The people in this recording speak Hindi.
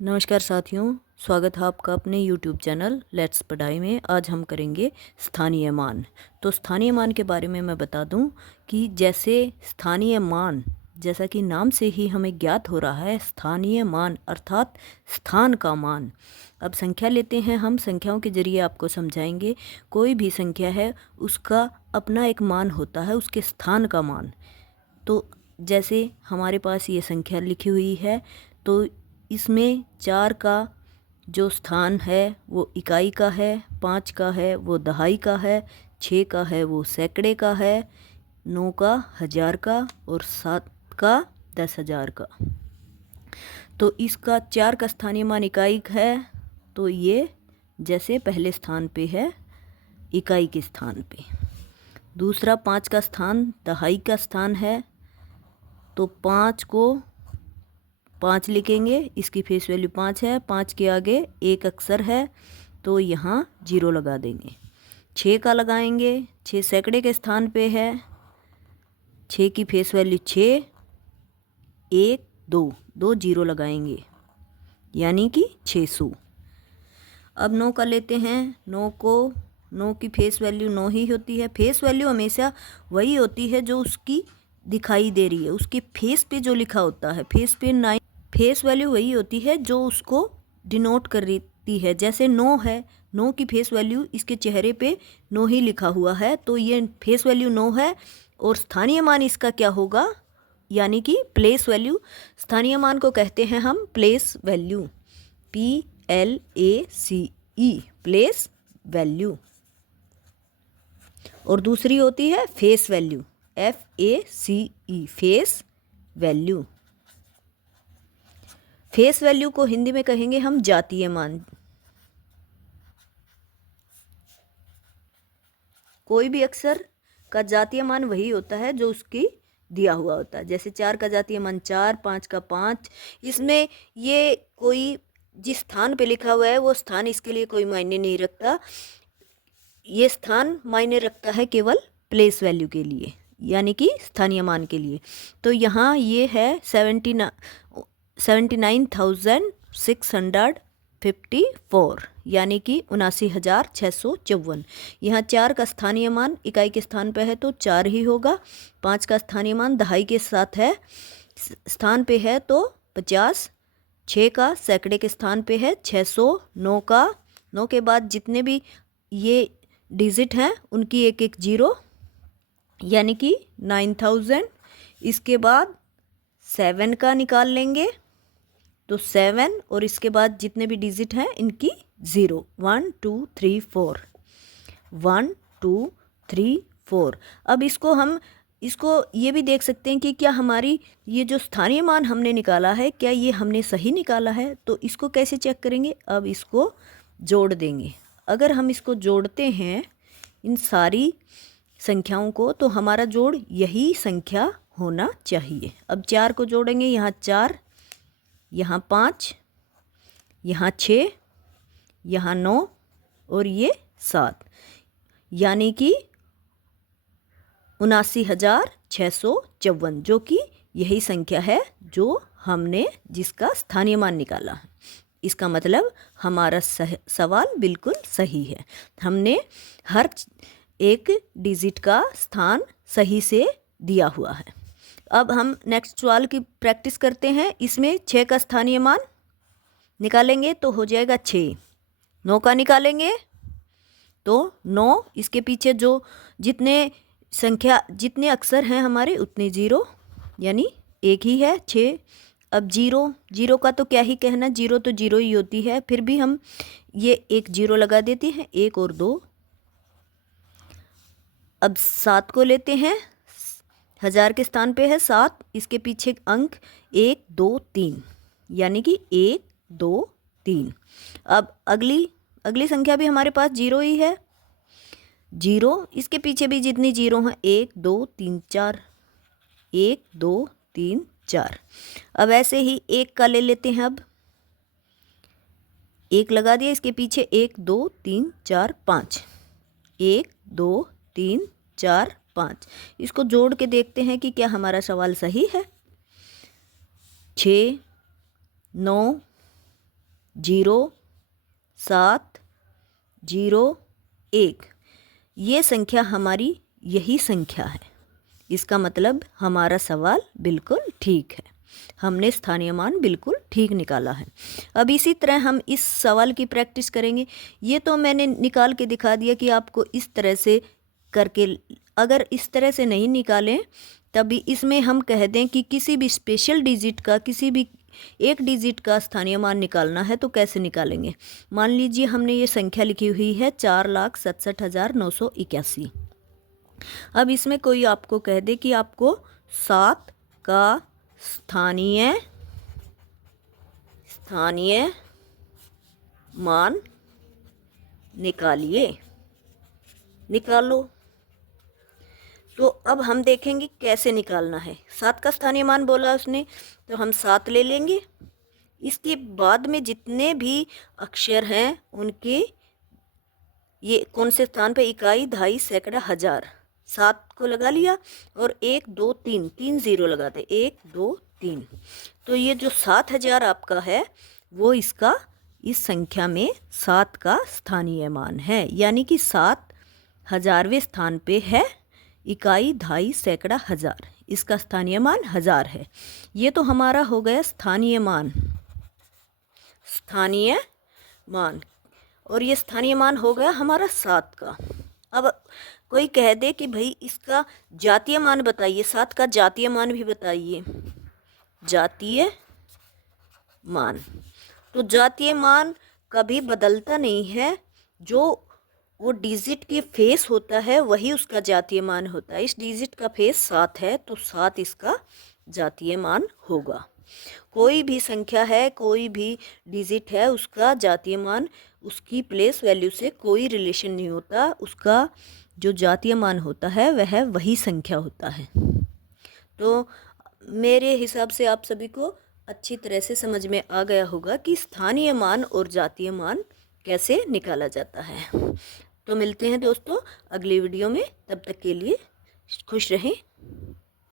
नमस्कार साथियों, स्वागत है आपका अपने YouTube चैनल लेट्स पढ़ाई में। आज हम करेंगे स्थानीय मान। तो स्थानीय मान के बारे में मैं बता दूं कि जैसे स्थानीय मान, जैसा कि नाम से ही हमें ज्ञात हो रहा है, स्थानीय मान अर्थात स्थान का मान। अब संख्या लेते हैं, हम संख्याओं के जरिए आपको समझाएंगे। कोई भी संख्या है उसका अपना एक मान होता है, उसके स्थान का मान। तो जैसे हमारे पास ये संख्या लिखी हुई है, तो इसमें 4 का जो स्थान है वो इकाई का है, 5 का है वो दहाई का है, 6 का है वो सैकड़े का है, 9 का हज़ार का और 7 का 10,000 का। तो इसका 4 का स्थानीय मान इकाई है, तो ये जैसे पहले स्थान पे है इकाई के स्थान पे। दूसरा 5 का स्थान दहाई का स्थान है, तो 5 को 5 लिखेंगे, इसकी फेस वैल्यू 5 है। 5 के आगे एक अक्षर है तो यहाँ 0 लगा देंगे। 6 का लगाएंगे, 6 सैकड़े के स्थान पे है, 6 की फेस वैल्यू 6, 1 2 2 0 लगाएंगे यानी कि 600। अब 9 का लेते हैं, 9 की फेस वैल्यू 9 ही होती है। फेस वैल्यू हमेशा वही होती है जो उसकी दिखाई दे रही है, उसके फेस पे जो लिखा होता है, फेस पे 9 फेस वैल्यू वही होती है जो उसको डिनोट कर रही है। जैसे 9 है, 9 की फेस वैल्यू इसके चेहरे पे 9 ही लिखा हुआ है, तो ये फेस वैल्यू 9 है। और स्थानीय मान इसका क्या होगा, यानी कि प्लेस वैल्यू। स्थानीय मान को कहते हैं हम place value, PLACE, place value. और दूसरी होती है face value, FACE, face value. Face value को हिंदी में कहेंगे हम जातीय मान। कोई भी अक्षर का जातीय मान वही होता है जो उसकी दिया हुआ होता है। जैसे 4 का जातीय मान 4, 5 का 5। इसमें ये कोई जिस स्थान पे लिखा हुआ है वो स्थान इसके लिए कोई मायने नहीं रखता। ये स्थान मायने रखता है केवल प्लेस वैल्यू के लिए, यानी कि स्थानीय मान के लिए। तो यहाँ ये है 79,654, यानी कि 79,654। यहाँ 4 का स्थानीय मान इकाई के स्थान पे है तो 4 ही होगा। 5 का स्थानीय मान दहाई के साथ है, स्थान पे है तो 50। 6 का सैकड़े के स्थान पे है 600। 9 के बाद जितने भी ये डिजिट हैं उनकी एक एक जीरो, यानी कि 9,000। इसके बाद 7 का निकाल लेंगे तो 7, और इसके बाद जितने भी डिजिट हैं इनकी 0, 1 2 3 4, 1 2 3 4। अब इसको ये भी देख सकते हैं कि क्या हमारी ये जो स्थानीय मान हमने निकाला है, क्या ये हमने सही निकाला है। तो इसको कैसे चेक करेंगे, अब इसको जोड़ देंगे। अगर हम इसको जोड़ते हैं इन सारी संख्याओं को, तो हमारा जोड़ यही संख्या होना चाहिए। अब 4 को जोड़ेंगे, यहाँ 4, यहाँ 5, यहाँ 6, यहाँ 9 और ये 7, यानी कि 79,654, जो कि यही संख्या है जो हमने जिसका स्थानीय मान निकाला है। इसका मतलब हमारा सवाल बिल्कुल सही है। हमने हर एक डिजिट का स्थान सही से दिया हुआ है। अब हम नेक्स्ट सवाल की प्रैक्टिस करते हैं। इसमें 6 का स्थानीय मान निकालेंगे तो हो जाएगा 6। 9 का निकालेंगे तो 9, इसके पीछे जो जितने अक्षर हैं हमारे उतने 0, यानी एक ही है 6। अब 0 का तो क्या ही कहना, 0 तो 0 ही होती है, फिर भी हम ये एक 0 लगा देते हैं, 1 और 2। अब 7 को लेते हैं, 1000 के स्थान पे है 7, इसके पीछे अंक 1 2 3, यानी कि 1 2 3। अब अगली संख्या भी हमारे पास 0 ही है, 0, इसके पीछे भी जितनी 0 हैं 1 2 3 4, 1 2 3 4। अब ऐसे ही 1 का ले लेते हैं। अब 1 लगा दिया, इसके पीछे 1 2 3 4 5, 1 2 3 4 5। इसको जोड़ के देखते हैं कि क्या हमारा सवाल सही है। 6 9 0,7,0,1। ये संख्या हमारी यही संख्या है। इसका मतलब हमारा सवाल बिल्कुल ठीक है, हमने स्थानीय मान बिल्कुल ठीक निकाला है। अब इसी तरह हम इस सवाल की प्रैक्टिस करेंगे। ये तो मैंने निकाल के दिखा दिया कि आपको इस तरह से करके, अगर इस तरह से नहीं निकालें तभी इसमें हम कह दें कि किसी भी स्पेशल डिजिट का, किसी भी एक डिजिट का स्थानीय मान निकालना है तो कैसे निकालेंगे। मान लीजिए हमने ये संख्या लिखी हुई है 4,67,981। अब इसमें कोई आपको कह दे कि आपको 7 का स्थानीय मान निकालो। तो अब हम देखेंगे कैसे निकालना है। 7 का स्थानीय मान बोला उसने, तो हम 7 ले लेंगे। इसके बाद में जितने भी अक्षर हैं उनके ये कौन से स्थान पे, इकाई, दहाई, सैकड़ा, हजार, 7 को लगा लिया और 1 2 3 3 0 लगाते, 1 2 3। तो ये जो 7,000 आपका है वो इसका इस संख्या में 7 का स्थानीय मान है, यानी कि 7,000वें स्थान पे है। इकाई, दहाई, सैकड़ा, हजार, इसका स्थानीय मान 1000 है। ये तो हमारा हो गया स्थानीय मान। और ये स्थानीय मान हो गया हमारा 7 का। अब कोई कह दे कि भाई इसका जातीय मान बताइए, 7 का जातीय मान भी बताइए। जातीय मान, तो जातीय मान कभी बदलता नहीं है। जो वो डिजिट के फेस होता है वही उसका जातीय मान होता है। इस डिजिट का फेस 7 है तो 7 इसका जातीय मान होगा। कोई भी संख्या है, कोई भी डिजिट है, उसका जातीय मान, उसकी प्लेस वैल्यू से कोई रिलेशन नहीं होता। उसका जो जातीय मान होता है वह वही संख्या होता है। तो मेरे हिसाब से आप सभी को अच्छी तरह से समझ में आ गया होगा कि स्थानीय मान और जातीय मान कैसे निकाला जाता है। तो मिलते हैं दोस्तों अगली वीडियो में, तब तक के लिए खुश रहें।